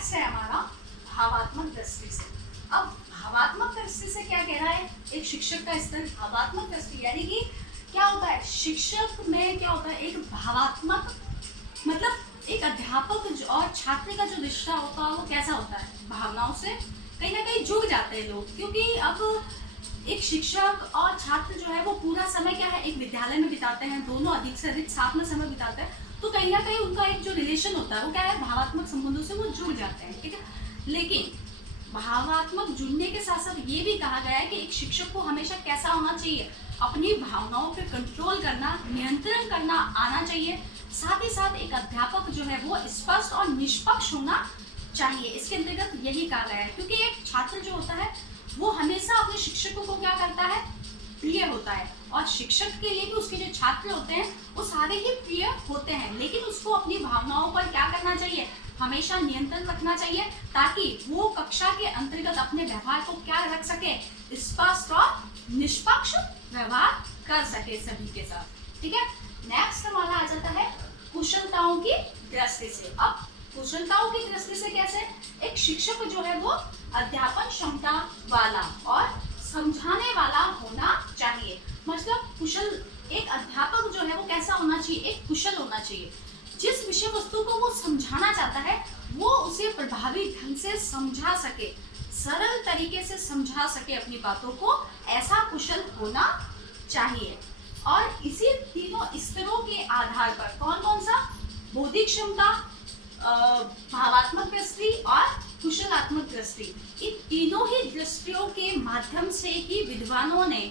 Next है हमारा भावात्मक दृष्टि से। अब भावात्मक दृष्टि से क्या कह रहा है एक शिक्षक का स्तर, भावात्मक दृष्टि यानी कि क्या होता है शिक्षक में क्या होता है एक भावात्मक मतलब एक अध्यापक और छात्र का जो रिश्ता होता है वो कैसा होता है, भावनाओं से कहीं ना कहीं जुड़ जाते हैं लोग, क्योंकि अब एक शिक्षक और छात्र जो है वो पूरा समय क्या है एक विद्यालय में बिताते हैं, दोनों अधिक से अधिक साथ में समय बिताते हैं, तो कहीं ना कहीं उनका एक जो रिलेशन होता है वो क्या है भावात्मक संबंधों से वो जुड़ जाते हैं, ठीक है। लेकिन भावात्मक जुड़ने के साथ साथ ये भी कहा गया है कि एक शिक्षक को हमेशा कैसा होना चाहिए, अपनी भावनाओं पे कंट्रोल करना, नियंत्रण करना आना चाहिए। साथ ही साथ एक अध्यापक जो है वो स्पष्ट और निष्पक्ष होना चाहिए। इसके अंतर्गत यही कहा गया है, क्योंकि एक छात्र जो होता है वो हमेशा अपने शिक्षकों को क्या करता है, प्रिय होता है, और शिक्षक के लिए भी उसके जो छात्र होते हैं वो सारे ही प्रिय होते हैं, लेकिन उसको अपनी भावनाओं पर क्या करना चाहिए, हमेशा नियंत्रण रखना चाहिए, ताकि वो कक्षा के अंतर्गत अपने व्यवहार को क्या रख सके, स्पष्ट और निष्पक्ष व्यवहार कर सके सभी के साथ, ठीक है। नेक्स्ट हमारा आ जाता है कुशलताओं की दृष्टि से। अब कुशलताओं की दृष्टि से कैसे, एक शिक्षक जो है वो अध्यापन क्षमता वाला और समझाने वाला होना चाहिए। मतलब कुशल एक अध्यापक जो है वो कैसा होना चाहिए, एक कुशल होना चाहिए, जिस विषय वस्तु को वो समझाना चाहता है वो उसे प्रभावी ढंग से समझा सके, सरल तरीके से समझा सके अपनी बातों को, ऐसा कुशल होना चाहिए। और इसी तीनों स्तरों के आधार पर कौन कौन सा, बौद्धिक क्षमता, भावात्मक दृष्टि और कुशलात्मक दृष्टि, इन तीनों ही दृष्टियों के माध्यम से ही विद्वानों ने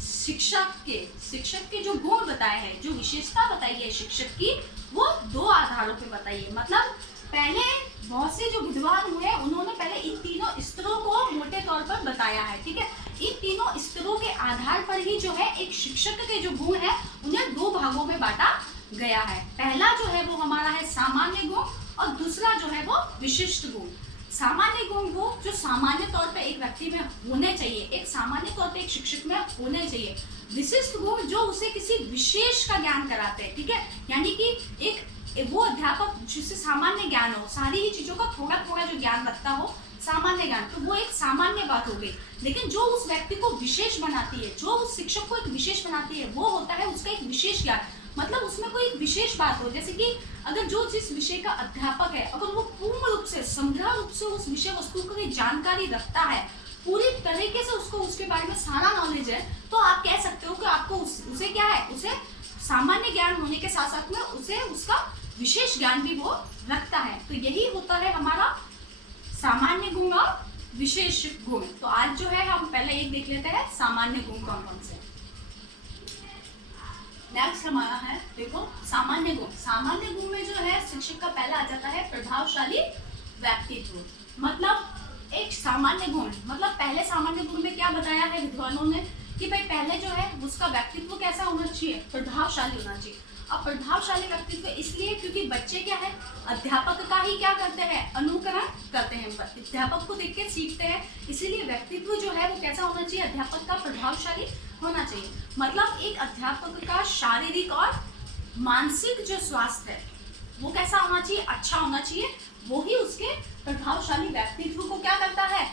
शिक्षक के जो गुण बताए हैं, जो विशेषता बताई है शिक्षक की, वो दो आधारों पे बताई है। मतलब पहले बहुत से जो विद्वान हुए उन्होंने पहले इन तीनों स्तरों को मोटे तौर पर बताया है, ठीक है। इन तीनों स्तरों के आधार पर ही जो है एक शिक्षक के जो गुण है उन्हें दो भागों में बांटा गया है। पहला जो है वो हमारा है सामान्य गुण और दूसरा जो है वो विशिष्ट गुण। सामान्य गुण वो जो सामान्य तौर पे एक व्यक्ति में होने चाहिए, एक सामान्य तौर पे एक शिक्षक में होने चाहिए। विशिष्ट गुण जो उसे किसी विशेष का ज्ञान कराते हैं, ठीक है, यानी कि एक वो अध्यापक जिससे सामान्य ज्ञान हो, सारी ही चीजों का थोड़ा थोड़ा जो ज्ञान रखता हो, सामान्य ज्ञान, तो वो एक सामान्य बात हो गई। लेकिन जो उस व्यक्ति को विशेष बनाती है, जो उस शिक्षक को एक विशेष बनाती है, वो होता है उसका एक विशेष ज्ञान। मतलब उसमें कोई एक विशेष बात हो, जैसे कि अगर जो जिस विषय का अध्यापक है अगर वो पूर्ण रूप से संग्रह रूप से उस विषय वस्तु की जानकारी रखता है, पूरी तरीके से उसको उसके बारे में सारा नॉलेज है, तो आप कह सकते हो कि आपको उसे क्या है, उसे सामान्य ज्ञान होने के साथ साथ में उसे उसका विशेष ज्ञान भी वो रखता है। तो यही होता है हमारा सामान्य गुण और विशेष गुण। तो आज जो है हम पहले एक देख लेते हैं सामान्य गुण कौन कौन से। नेक्स्ट हमारा है देखो सामान्य गुण। सामान्य गुण में जो है शिक्षक का पहला आ जाता है प्रभावशाली व्यक्तित्व। मतलब एक सामान्य गुण, मतलब पहले सामान्य गुण में क्या बताया है विद्वानों ने कि भाई पहले जो है उसका व्यक्तित्व कैसा होना चाहिए, प्रभावशाली होना चाहिए। अब प्रभावशाली व्यक्तित्व इसलिए क्योंकि बच्चे क्या है अध्यापक का ही क्या करते हैं, अनुकरण करते हैं, अध्यापक को देख के सीखते हैं, इसीलिए व्यक्तित्व जो है वो कैसा होना चाहिए, अध्यापक का प्रभावशाली होना चाहिए। मतलब एक अध्यापक का शारीरिक और मानसिक जो स्वास्थ्य है वो कैसा होना चाहिए, अच्छा होना चाहिए। वो ही उसके प्रभावशाली व्यक्तित्व को क्या करता है,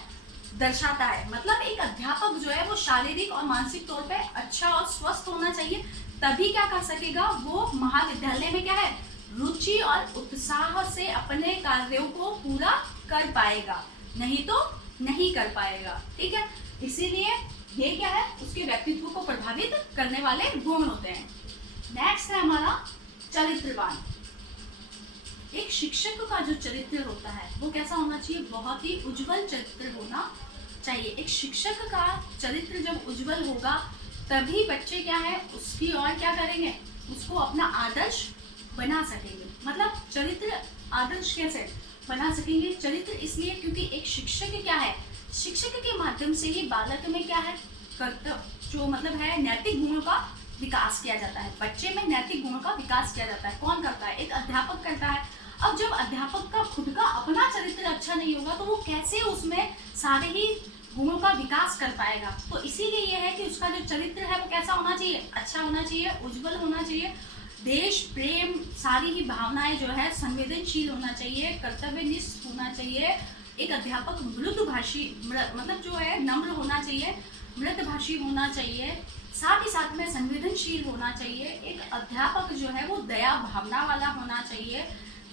दर्शाता है। मतलब एक अध्यापक जो है वो शारीरिक और मानसिक तौर पे अच्छा और स्वस्थ होना चाहिए, तभी क्या कर सकेगा, वो महाविद्यालय में क्या है रुचि और उत्साह से अपने कार्यों को पूरा कर पाएगा, नहीं तो नहीं कर पाएगा, ठीक है। इसीलिए ये क्या है उसके व्यक्तित्व को प्रभावित करने वाले गुण होते हैं। नेक्स्ट है हमारा चरित्रवान। एक शिक्षक का जो चरित्र होता है वो कैसा होना चाहिए, बहुत ही उज्जवल चरित्र होना चाहिए। एक शिक्षक का चरित्र जब उज्जवल होगा तभी बच्चे क्या है उसकी और क्या करेंगे, उसको अपना आदर्श बना सकेंगे। मतलब चरित्र आदर्श कैसे बना सकेंगे, चरित्र इसलिए क्योंकि एक शिक्षक क्या है, शिक्षक के माध्यम से ही बालक में क्या है कर्तव्य जो मतलब है नैतिक गुणों का विकास किया जाता है। बच्चे में नैतिक गुणों का विकास किया जाता है। कौन करता है, एक अध्यापक करता है। अब जब अध्यापक का खुद का अपना चरित्र अच्छा नहीं होगा तो वो कैसे उसमें सारे ही गुणों का विकास कर पाएगा। तो इसीलिए यह है कि उसका जो चरित्र है वो कैसा होना चाहिए, अच्छा होना चाहिए, उज्जवल होना चाहिए, देश प्रेम सारी ही भावनाएं जो है संवेदनशील होना चाहिए, कर्तव्यनिष्ठ होना चाहिए। एक अध्यापक मृदुभाषी मतलब जो है नम्र होना चाहिए, मृदभाषी होना चाहिए, साथ ही साथ में संवेदनशील होना चाहिए। एक अध्यापक जो है वो दया भावना वाला होना चाहिए,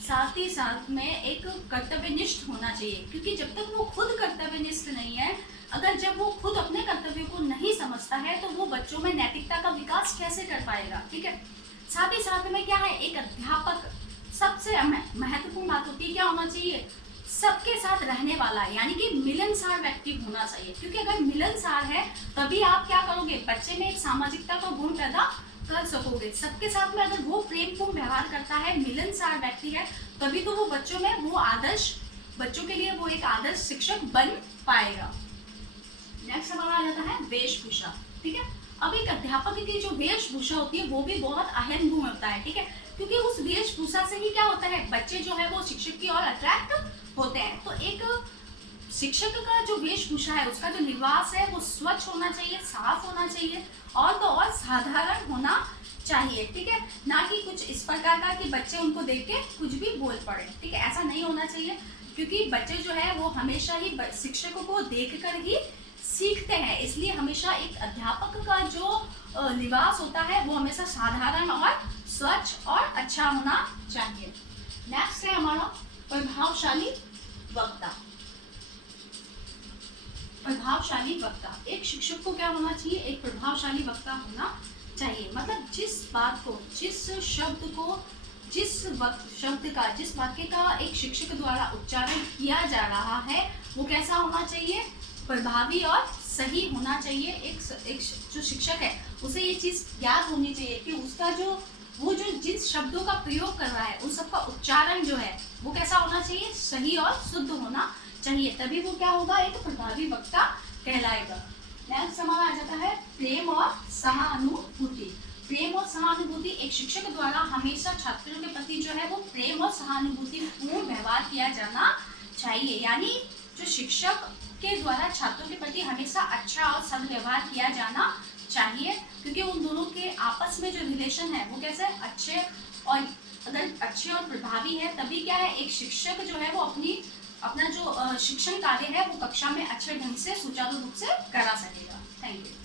साथ ही साथ में एक कर्तव्यनिष्ठ होना चाहिए, क्योंकि जब तक वो खुद कर्तव्यनिष्ठ नहीं है, अगर जब वो खुद अपने कर्तव्य को नहीं समझता है तो वो बच्चों में नैतिकता का विकास कैसे कर पाएगा। ठीक है, साथ ही साथ में क्या है, एक अध्यापक सबसे महत्वपूर्ण बात होती है क्या होना चाहिए, सबके साथ रहने वाला, यानी कि मिलनसार व्यक्ति होना चाहिए। क्योंकि अगर मिलनसार है तभी आप क्या करोगे, बच्चे में एक सामाजिकता का गुण पैदा कर सकोगे। सबके साथ में अगर वो प्रेमपूर्ण व्यवहार करता है, मिलनसार व्यक्ति है, तभी तो वो बच्चों में वो आदर्श, बच्चों के लिए वो एक आदर्श शिक्षक बन पाएगा। नेक्स्ट हमारा आ जाता है वेशभूषा। ठीक है, अब एक अध्यापक की जो वेशभूषा होती है वो भी बहुत अहम गुण होता है। ठीक है, क्योंकि उस वेशभूषा से ही क्या होता है, बच्चे जो है वो शिक्षक की ओर अट्रैक्ट होते हैं। तो एक शिक्षक का जो वेशभूषा है, उसका जो लिबास है वो स्वच्छ होना चाहिए, साफ होना चाहिए, और तो और साधारण होना चाहिए। ठीक है, ना कि कुछ इस प्रकार का कि बच्चे उनको देख के कुछ भी बोल पड़े। ठीक है, ऐसा नहीं होना चाहिए, क्योंकि बच्चे जो है वो हमेशा ही शिक्षकों को देखकर ही सीखते हैं। इसलिए हमेशा एक अध्यापक का जो लिबास होता है वो हमेशा साधारण और स्वच्छ और अच्छा होना चाहिए। नेक्स्ट है हमारा प्रभावशाली वक्ता। प्रभावशाली वक्ता, एक शिक्षक को क्या होना चाहिए, एक प्रभावशाली वक्ता होना चाहिए। मतलब जिस बात को, जिस शब्द को, जिस शब्द का, जिस वाक्य का एक शिक्षक द्वारा उच्चारण किया जा रहा है वो कैसा होना चाहिए, प्रभावी और सही होना चाहिए। एक जो शिक्षक है उसे ये चीज़ याद होनी चाहिए कि उसका जो वो जो जिस शब्दों का प्रयोग कर रहा है उन सबका उच्चारण जो है वो कैसा होना चाहिए, सही और शुद्ध होना चाहिए, तभी वो क्या होगा, एक प्रभावी वक्ता कहलाएगा। नेक्स्ट हमारा आ जाता है प्रेम और सहानुभूति। प्रेम और सहानुभूति, एक शिक्षक द्वारा हमेशा छात्रों के प्रति जो है वो प्रेम और सहानुभूति पूर्ण व्यवहार किया जाना चाहिए। यानी जो शिक्षक के द्वारा छात्रों के प्रति हमेशा अच्छा और सद्व्यवहार किया जाना चाहिए, क्योंकि उन दोनों के आपस में जो रिलेशन है वो कैसे अच्छे, और अगर अच्छे और प्रभावी है तभी क्या है, एक शिक्षक जो है वो अपना जो शिक्षण कार्य है वो कक्षा में अच्छे ढंग से सुचारू रूप से करा सकेगा। Thank you.